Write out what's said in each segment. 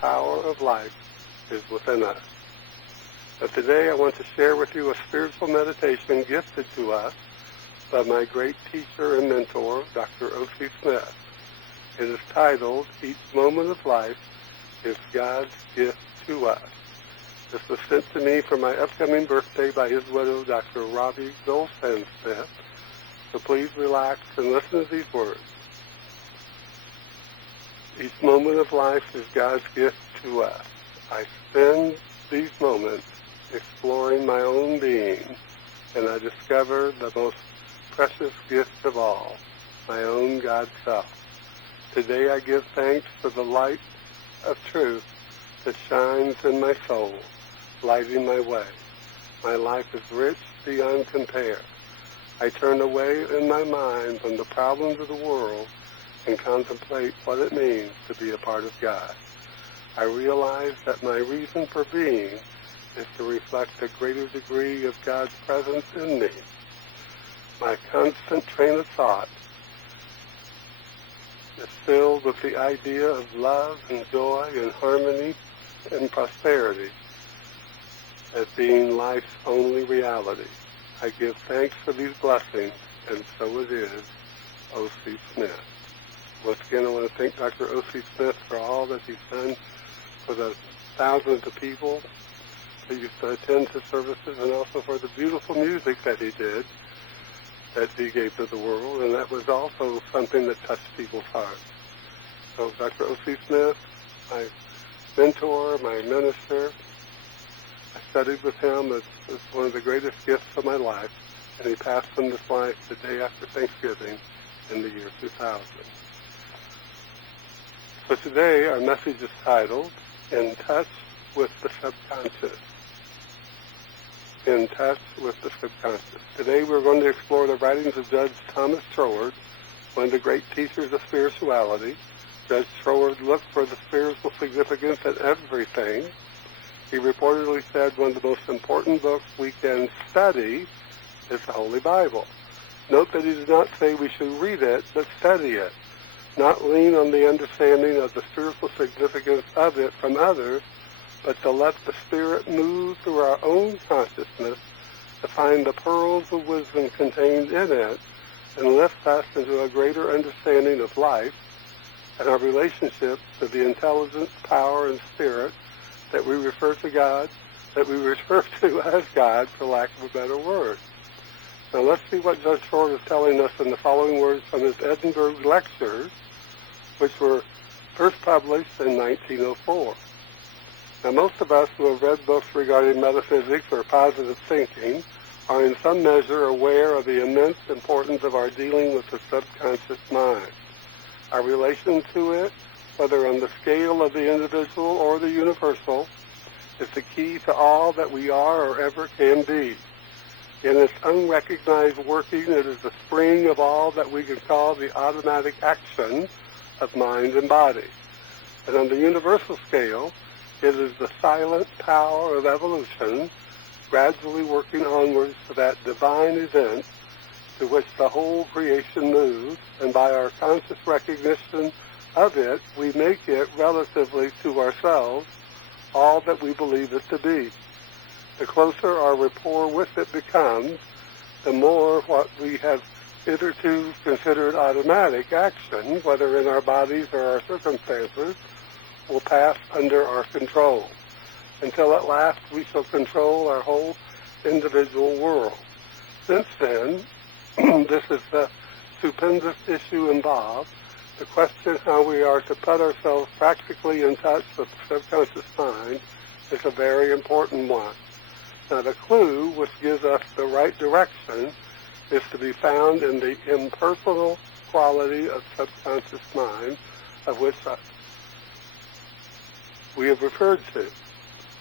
power of life is within us. But today I want to share with you a spiritual meditation gifted to us by my great teacher and mentor, Dr. O.C. Smith. It is titled, Each Moment of Life is God's Gift to Us. This was sent to me for my upcoming birthday by his widow, Dr. Robbie Goldstein Smith. So please relax and listen to these words. Each moment of life is God's gift to us. I spend these moments exploring my own being, and I discover the most precious gift of all, my own God self. Today I give thanks for the light of truth that shines in my soul, lighting my way. My life is rich beyond compare. I turn away in my mind from the problems of the world and contemplate what it means to be a part of God. I realize that my reason for being is to reflect a greater degree of God's presence in me. My constant train of thought is filled with the idea of love and joy and harmony and prosperity as being life's only reality. I give thanks for these blessings, and so it is, O.C. Smith. Once again, I want to thank Dr. O.C. Smith for all that he's done for the thousands of people that used to attend his services, and also for the beautiful music that he did, that he gave to the world, and that was also something that touched people's hearts. So Dr. O.C. Smith, my mentor, my minister, I studied with him. It's one of the greatest gifts of my life, and he passed from this life the day after Thanksgiving in the year 2000. So today our message is titled, In Touch with the Subconscious. In Touch with the Subconscious. Today we're going to explore the writings of Judge Thomas Troward, one of the great teachers of spirituality. Judge Troward looked for the spiritual significance in everything. He reportedly said one of the most important books we can study is the Holy Bible. Note that he did not say we should read it, but study it. Not lean on the understanding of the spiritual significance of it from others, but to let the Spirit move through our own consciousness to find the pearls of wisdom contained in it and lift us into a greater understanding of life and our relationship to the intelligence, power, and spirit that we refer to as God, for lack of a better word. Now let's see what Judge Troward is telling us in the following words from his Edinburgh lectures, which were first published in 1904. Now, most of us who have read books regarding metaphysics or positive thinking are in some measure aware of the immense importance of our dealing with the subconscious mind. Our relation to it, whether on the scale of the individual or the universal, is the key to all that we are or ever can be. In its unrecognized working, it is the spring of all that we could call the automatic action of mind and body. And on the universal scale, it is the silent power of evolution gradually working onwards to that divine event to which the whole creation moves, and by our conscious recognition of it, we make it relatively to ourselves all that we believe it to be. The closer our rapport with it becomes, the more what we have hitherto considered automatic action, whether in our bodies or our circumstances, will pass under our control, until at last we shall control our whole individual world. Since then, this is the stupendous issue involved, the question how we are to put ourselves practically in touch with the subconscious mind is a very important one. Now the clue which gives us the right direction is to be found in the impersonal quality of subconscious mind, of which we have referred to.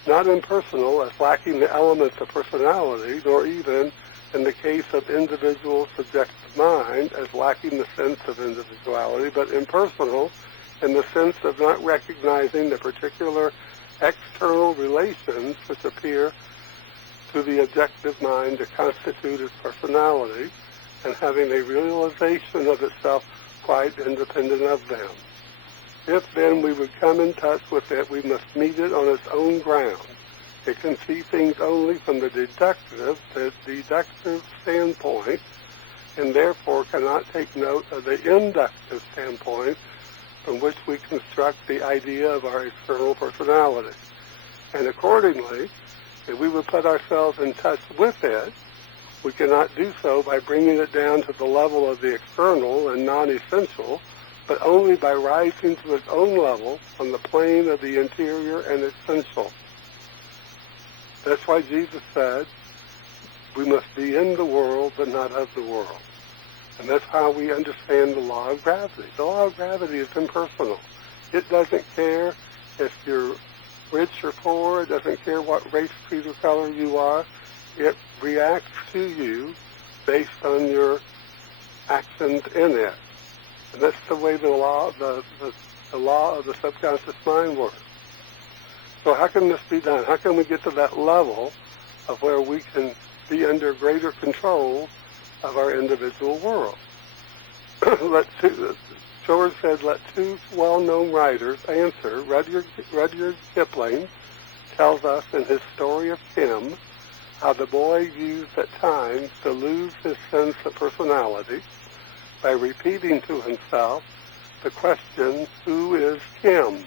Not impersonal as lacking the elements of personality, nor even, in the case of individual subjective mind, as lacking the sense of individuality, but impersonal in the sense of not recognizing the particular external relations which appear to the objective mind to constitute its personality, and having a realization of itself quite independent of them. If then we would come in touch with it, we must meet it on its own ground. It can see things only from the deductive standpoint, and therefore cannot take note of the inductive standpoint from which we construct the idea of our external personality. And accordingly, if we would put ourselves in touch with it, we cannot do so by bringing it down to the level of the external and non-essential, but only by rising to its own level on the plane of the interior and essential. That's why Jesus said, we must be in the world, but not of the world. And that's how we understand the law of gravity. The law of gravity is impersonal. It doesn't care if you're rich or poor. It doesn't care what race, creed, or color you are. It reacts to you based on your actions in it. And that's the way the law of the subconscious mind works. So how can this be done? How can we get to that level of where we can be under greater control of our individual world? George said, let two well-known writers answer. Rudyard Kipling tells us in his story of Kim how the boy used at times to lose his sense of personality by repeating to himself the question, who is Kim?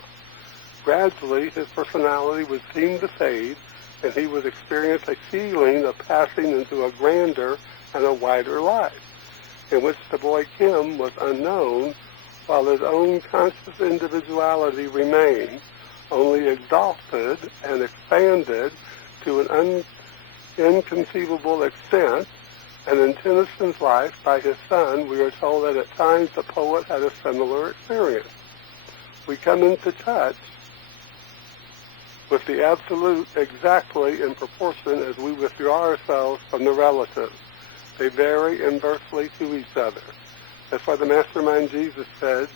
Gradually, his personality would seem to fade, and he would experience a feeling of passing into a grander and a wider life, in which the boy Kim was unknown, while his own conscious individuality remained, only exalted and expanded to an inconceivable extent. And in Tennyson's life, by his son, we are told that at times the poet had a similar experience. We come into touch with the absolute exactly in proportion as we withdraw ourselves from the relative. They vary inversely to each other. That's why the Mastermind Jesus said,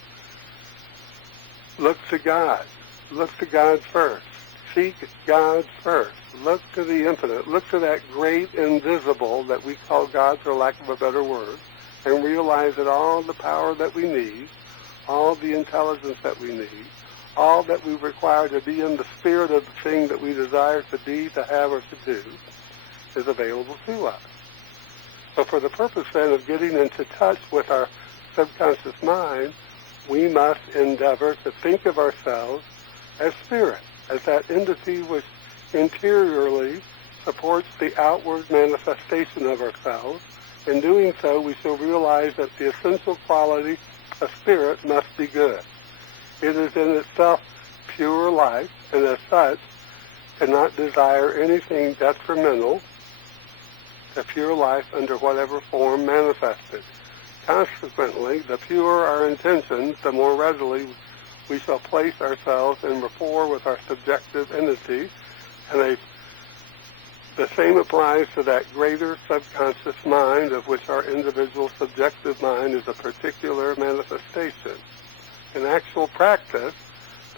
look to God. Look to God first. Seek God first. Look to the infinite. Look to that great invisible that we call God, for lack of a better word, and realize that all the power that we need, all the intelligence that we need, all that we require to be in the spirit of the thing that we desire to be, to have, or to do, is available to us. So for the purpose then of getting into touch with our subconscious mind, we must endeavor to think of ourselves as spirit, as that entity which interiorly supports the outward manifestation of ourselves. In doing so, we shall realize that the essential quality of spirit must be good. It is in itself pure life, and as such, cannot desire anything detrimental to pure life under whatever form manifested. Consequently, the purer our intentions, the more readily we shall place ourselves in rapport with our subjective entity, and the same applies to that greater subconscious mind of which our individual subjective mind is a particular manifestation. In actual practice,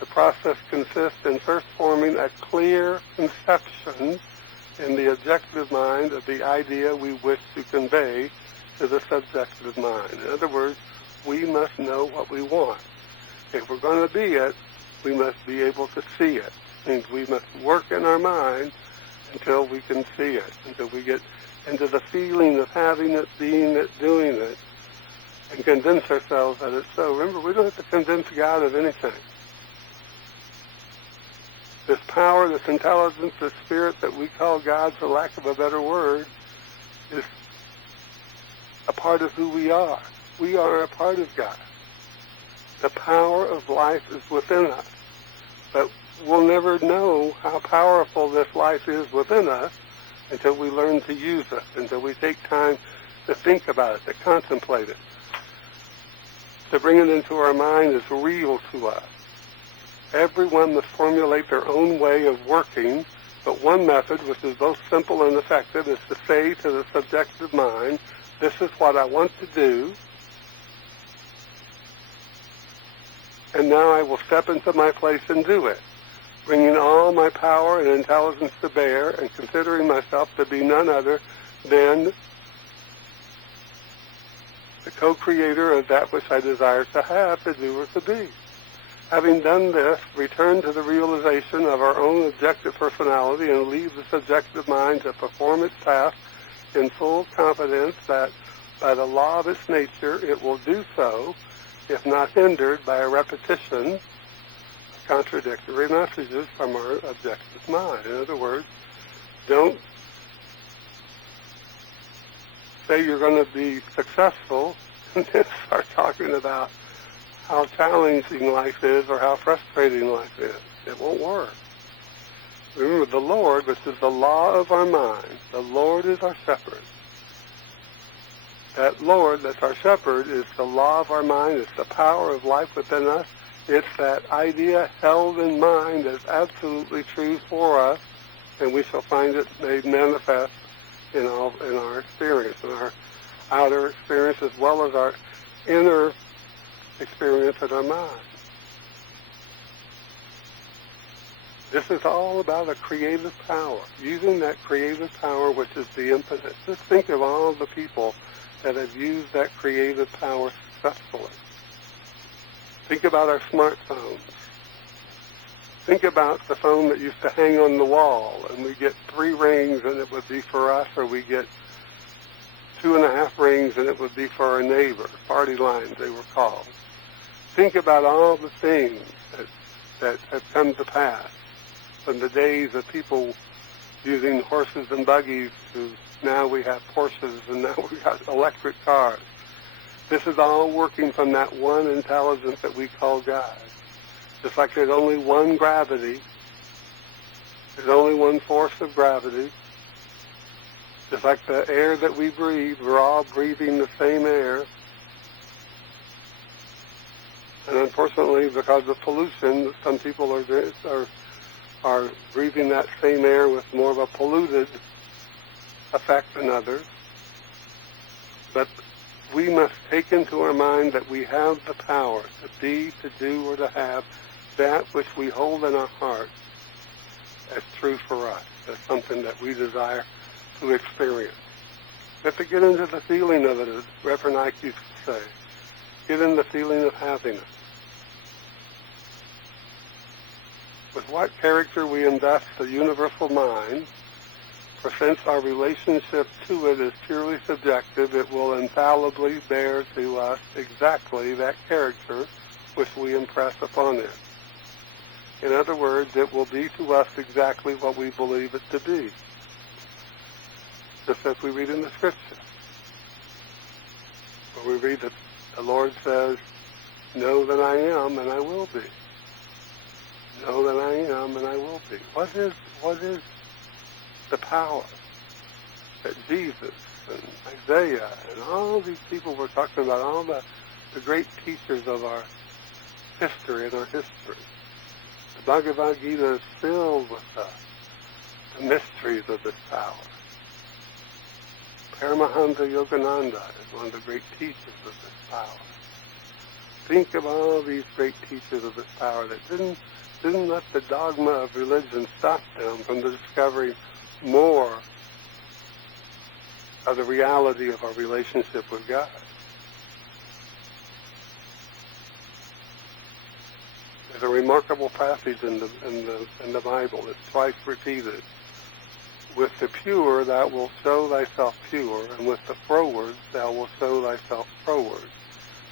the process consists in first forming a clear conception in the objective mind of the idea we wish to convey to the subjective mind. In other words, we must know what we want. If we're going to be it, we must be able to see it. It means we must work in our mind until we can see it, until we get into the feeling of having it, being it, doing it, and convince ourselves that it's so. Remember, we don't have to convince God of anything. This power, this intelligence, this spirit that we call God, for lack of a better word, is a part of who we are. We are a part of God. The power of life is within us. But we'll never know how powerful this life is within us until we learn to use it, until we take time to think about it, to contemplate it, to bring it into our mind as real to us. Everyone must formulate their own way of working, but one method, which is both simple and effective, is to say to the subjective mind, this is what I want to do, and now I will step into my place and do it, bringing all my power and intelligence to bear and considering myself to be none other than the co-creator of that which I desire to have, to do, or to be. Having done this, return to the realization of our own objective personality and leave the subjective mind to perform its task in full confidence that by the law of its nature it will do so, if not hindered by a repetition of contradictory messages from our objective mind. In other words, don't say you're going to be successful and then start talking about how challenging life is or how frustrating life is. It won't work. Remember, the Lord, which is the law of our mind, the Lord is our shepherd. That Lord that's our shepherd is the law of our mind. It's the power of life within us. It's that idea held in mind as absolutely true for us, and we shall find it made manifest in our experience, in our outer experience as well as our inner experience in our mind. This is all about a creative power, using that creative power which is the infinite. Just think of all the people that have used that creative power successfully. Think about our smartphones. Think about the phone that used to hang on the wall, and we get 3 rings and it would be for us, or we get 2.5 rings and it would be for our neighbor. Party lines, they were called. Think about all the things that have come to pass from the days of people using horses and buggies to now we have Porsches and now we got electric cars. This is all working from that one intelligence that we call God. Just like there's only one gravity, there's only one force of gravity. Just like the air that we breathe, we're all breathing the same air. And unfortunately, because of pollution, some people are breathing that same air with more of a polluted effect than others. But we must take into our mind that we have the power to be, to do, or to have that which we hold in our heart as true for us, as something that we desire to experience. We have to get into the feeling of it, as Reverend Ike used to say. Get in the feeling of happiness. With what character we invest the universal mind, for since our relationship to it is purely subjective, it will infallibly bear to us exactly that character which we impress upon it. In other words, it will be to us exactly what we believe it to be. Just as we read in the Scripture, where we read that the Lord says, "Know that I am and I will be. Know that I am and I will be." What is the power that Jesus and Isaiah and all these people were talking about, all the great teachers of our history and our history? The Bhagavad Gita is filled with the mysteries of this power. Paramahansa Yogananda is one of the great teachers of this power. Think of all these great teachers of this power that didn't let the dogma of religion stop them from discovering more of the reality of our relationship with God. There's a remarkable passage in the Bible. It's twice repeated. With the pure thou wilt show thyself pure, and with the froward thou wilt show thyself froward.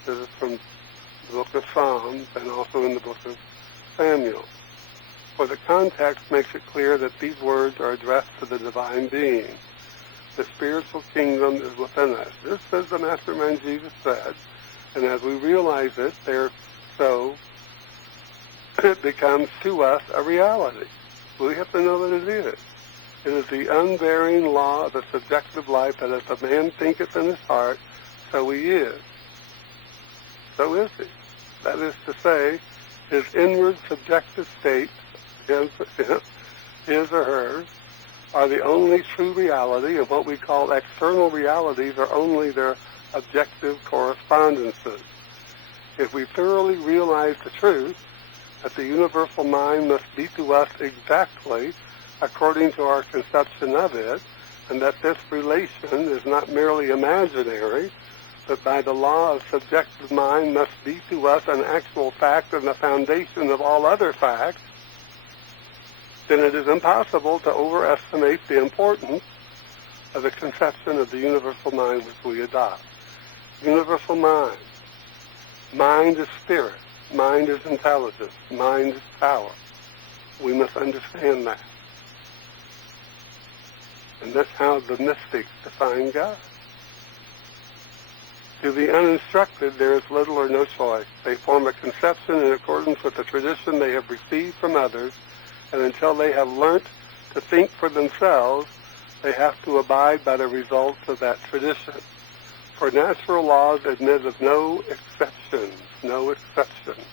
This is from the book of Psalms and also in the book of Samuel. For the context makes it clear that these words are addressed to the divine being. The spiritual kingdom is within us. This, as the Mastermind Jesus said, and as we realize it, it becomes to us a reality. We have to know that it is. It is the unvarying law of the subjective life that as a man thinketh in his heart, so he is. So is he. That is to say, his inward subjective state, his or hers, are the only true reality, and what we call external realities are only their objective correspondences. If we thoroughly realize the truth, that the universal mind must be to us exactly according to our conception of it, and that this relation is not merely imaginary, that by the law of subjective mind must be to us an actual fact and the foundation of all other facts, then it is impossible to overestimate the importance of the conception of the universal mind which we adopt. Universal mind. Mind is spirit. Mind is intelligence. Mind is power. We must understand that. And that's how the mystics define God. To the uninstructed, there is little or no choice. They form a conception in accordance with the tradition they have received from others, and until they have learnt to think for themselves, they have to abide by the results of that tradition. For natural laws admit of no exceptions, no exceptions.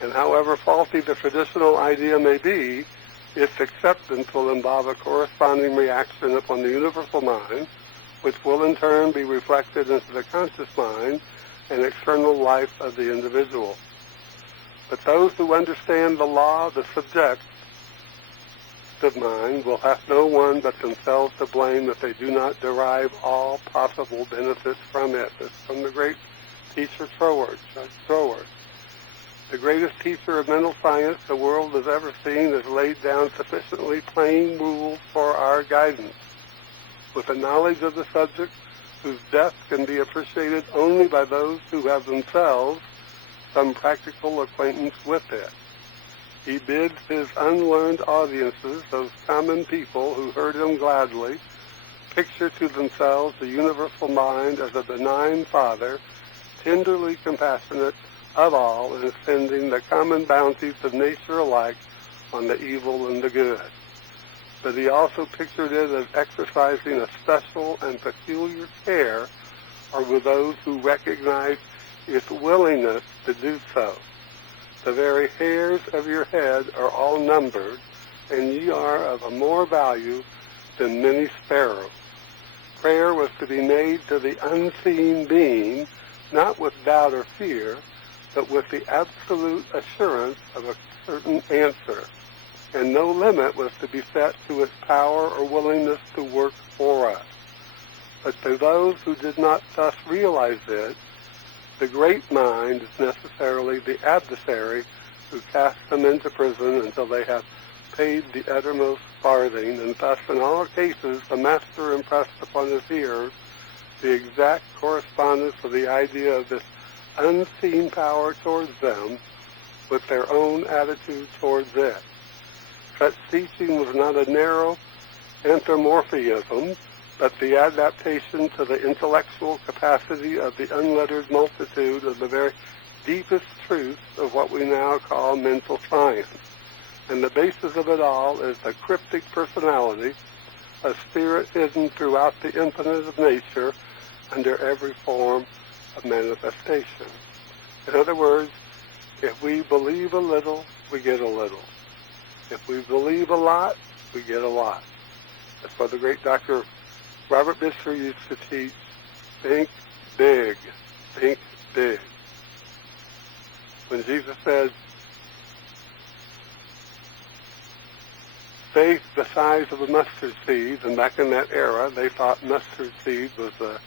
And however faulty the traditional idea may be, its acceptance will involve a corresponding reaction upon the universal mind, which will in turn be reflected into the conscious mind and external life of the individual. But those who understand the law of the subjective mind will have no one but themselves to blame if they do not derive all possible benefits from it. This is from the great teacher Troward, Judge Troward. The greatest teacher of mental science the world has ever seen has laid down sufficiently plain rules for our guidance, with a knowledge of the subject whose depth can be appreciated only by those who have themselves some practical acquaintance with it. He bids his unlearned audiences, those common people who heard him gladly, picture to themselves the universal mind as a benign father, tenderly compassionate of all, and extending the common bounties of nature alike on the evil and the good. But he also pictured it as exercising a special and peculiar care over those who recognize its willingness to do so. The very hairs of your head are all numbered, and ye are of a more value than many sparrows. Prayer was to be made to the unseen being, not with doubt or fear, but with the absolute assurance of a certain answer, and no limit was to be set to its power or willingness to work for us. But to those who did not thus realize it, the great mind is necessarily the adversary who casts them into prison until they have paid the uttermost farthing, and thus in all cases the master impressed upon his hearers the exact correspondence of the idea of this unseen power towards them with their own attitude towards it. Such teaching was not a narrow anthropomorphism, but the adaptation to the intellectual capacity of the unlettered multitude of the very deepest truths of what we now call mental science. And the basis of it all is the cryptic personality, a spirit hidden throughout the infinite of nature under every form of manifestation. In other words, if we believe a little, we get a little. If we believe a lot, we get a lot. That's what the great Dr. Robert Bisher used to teach. Think big. Think big. When Jesus said, faith the size of a mustard seed, and back in that era, they thought mustard seed was the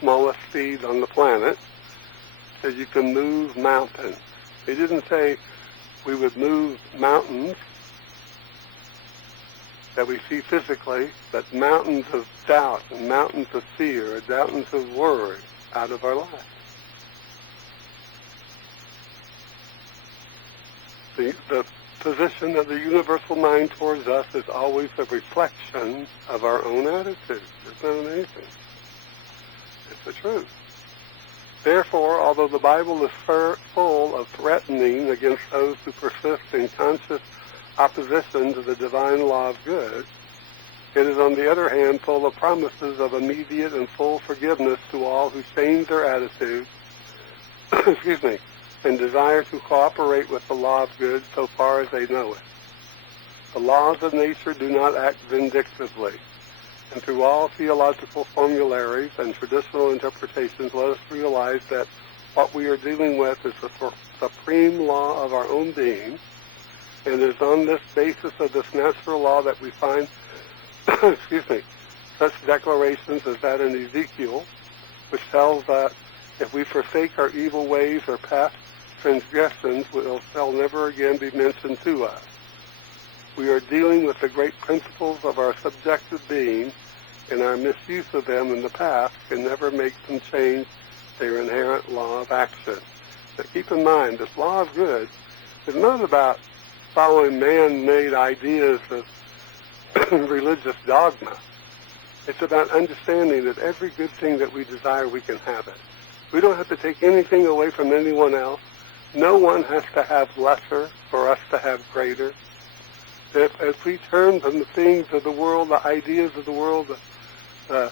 smallest seed on the planet, said you can move mountains. He didn't say we would move mountains that we see physically, but mountains of doubt and mountains of fear and mountains of worry out of our lives. The position of the universal mind towards us is always a reflection of our own attitude. Isn't that amazing? It's the truth. Therefore, although the Bible is full of threatening against those who persist in conscious opposition to the divine law of good, it is on the other hand full of promises of immediate and full forgiveness to all who change their attitude and desire to cooperate with the law of good so far as they know it. The laws of nature do not act vindictively, and through all theological formularies and traditional interpretations, let us realize that what we are dealing with is the supreme law of our own being, and it is on this basis of this natural law that we find, such declarations as that in Ezekiel, which tells that if we forsake our evil ways or past transgressions, shall never again be mentioned to us. We are dealing with the great principles of our subjective being, and our misuse of them in the past can never make them change their inherent law of action. But keep in mind, this law of good is not about following man-made ideas of religious dogma. It's about understanding that every good thing that we desire, we can have it. We don't have to take anything away from anyone else. No one has to have lesser for us to have greater. If we turn from the things of the world, the ideas of the world, the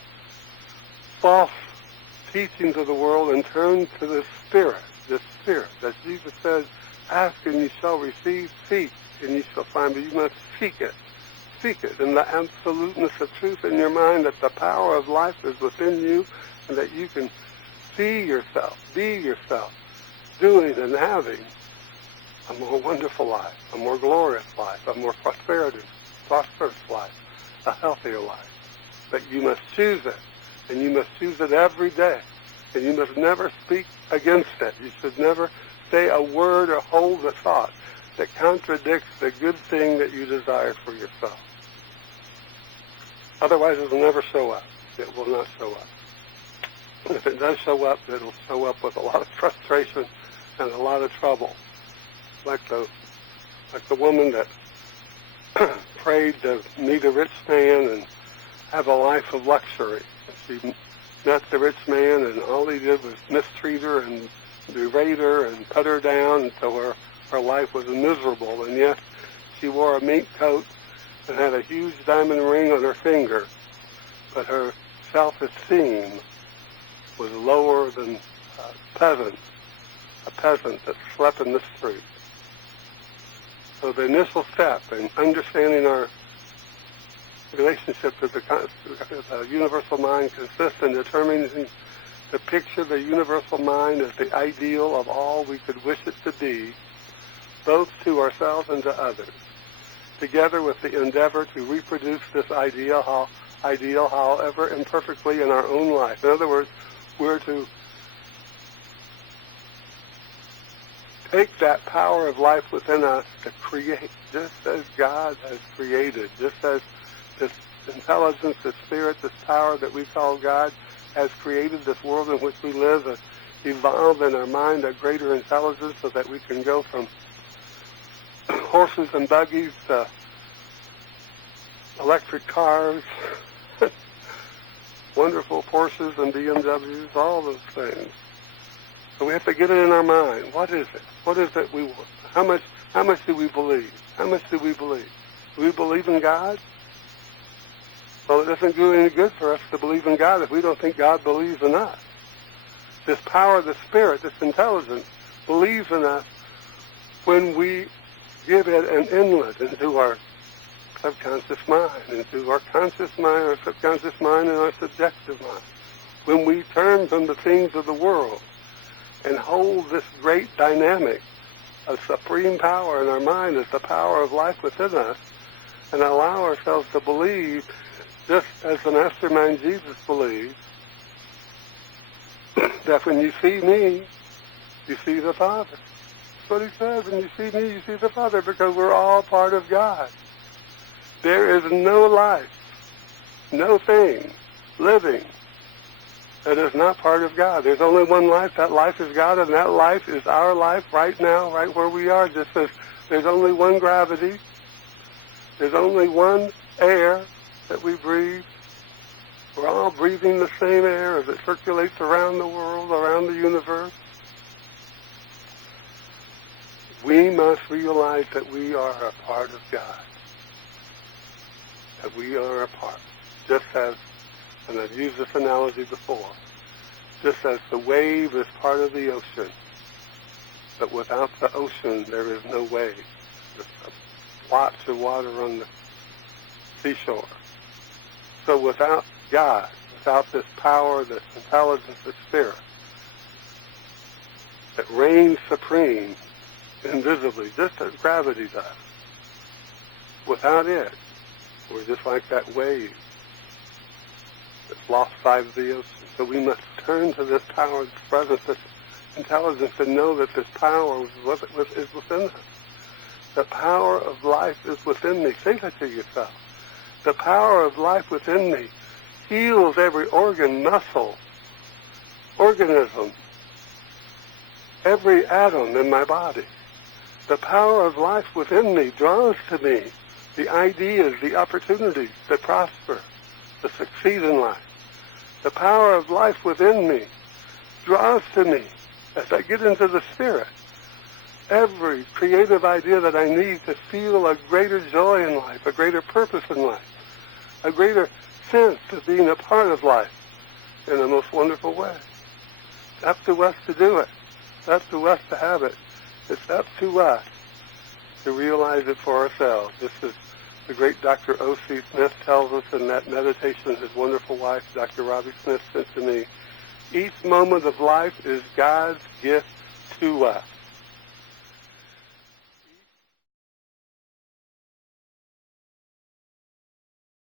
false teachings of the world, and turn to the Spirit, as Jesus says, ask and you shall receive, seek and you shall find, but you must seek it. Seek it in the absoluteness of truth in your mind, that the power of life is within you, and that you can see yourself, be yourself, doing and having a more wonderful life, a more glorious life, a more prosperous life, a healthier life. But you must choose it, and you must choose it every day, and you must never speak against it. You should never say a word or hold a thought that contradicts the good thing that you desire for yourself. Otherwise, it will never show up. It will not show up. And if it does show up, it'll show up with a lot of frustration and a lot of trouble. Like the woman that prayed to meet a rich man and have a life of luxury. She met the rich man, and all he did was mistreat her and berate her and put her down until her life was miserable. And yet she wore a mink coat and had a huge diamond ring on her finger, but her self-esteem was lower than a peasant that slept in the street. So the initial step in understanding our relationship to the universal mind consists in determining to picture the universal mind as the ideal of all we could wish it to be, both to ourselves and to others, together with the endeavor to reproduce this ideal, however imperfectly, in our own life. In other words, we're to take that power of life within us to create, just as God has created, just as this intelligence, this spirit, this power that we call God has created this world in which we live, evolve in our mind a greater intelligence so that we can go from horses and buggies to electric cars, wonderful Porsches and BMWs, all those things. So we have to get it in our mind. What is it? What is it we want? How much do we believe? How much do we believe? Do we believe in God? Well, it doesn't do any good for us to believe in God if we don't think God believes in us. This power of the Spirit, this intelligence, believes in us when we give it an inlet into our subconscious mind, into our conscious mind, our subconscious mind, and our subjective mind. When we turn from the things of the world and hold this great dynamic of supreme power in our mind as the power of life within us, and allow ourselves to believe, just as the mastermind Jesus believed, that when you see me, you see the Father. That's what he says. When you see me, you see the Father, because we're all part of God. There is no life, no thing, living, that is not part of God. There's only one life. That life is God, and that life is our life right now, right where we are. Just as there's only one gravity, there's only one air that we breathe. We're all breathing the same air as it circulates around the world, around the universe. We must realize that we are a part of God. That we are a part. Just as, and I've used this analogy before, just as the wave is part of the ocean, but without the ocean there is no wave. Just a splotch of water on the seashore. So without God, without this power, this intelligence, this spirit that reigns supreme, invisibly, just as gravity does, without it, we're just like that wave. It's lost sight of the ocean. So we must turn to this power, this presence, this intelligence, and know that this power is within us. The power of life is within me. Say that to yourself. The power of life within me heals every organ, muscle, organism, every atom in my body. The power of life within me draws to me the ideas, the opportunities to prosper, to succeed in life. The power of life within me draws to me, as I get into the spirit, every creative idea that I need to feel a greater joy in life, a greater purpose in life, a greater sense of being a part of life in the most wonderful way. It's up to us to do it. It's up to us to have it. It's up to us to realize it for ourselves. This is the great Dr. O.C. Smith tells us in that meditation his wonderful wife, Dr. Robbie Smith, sent to me. Each moment of life is God's gift to us.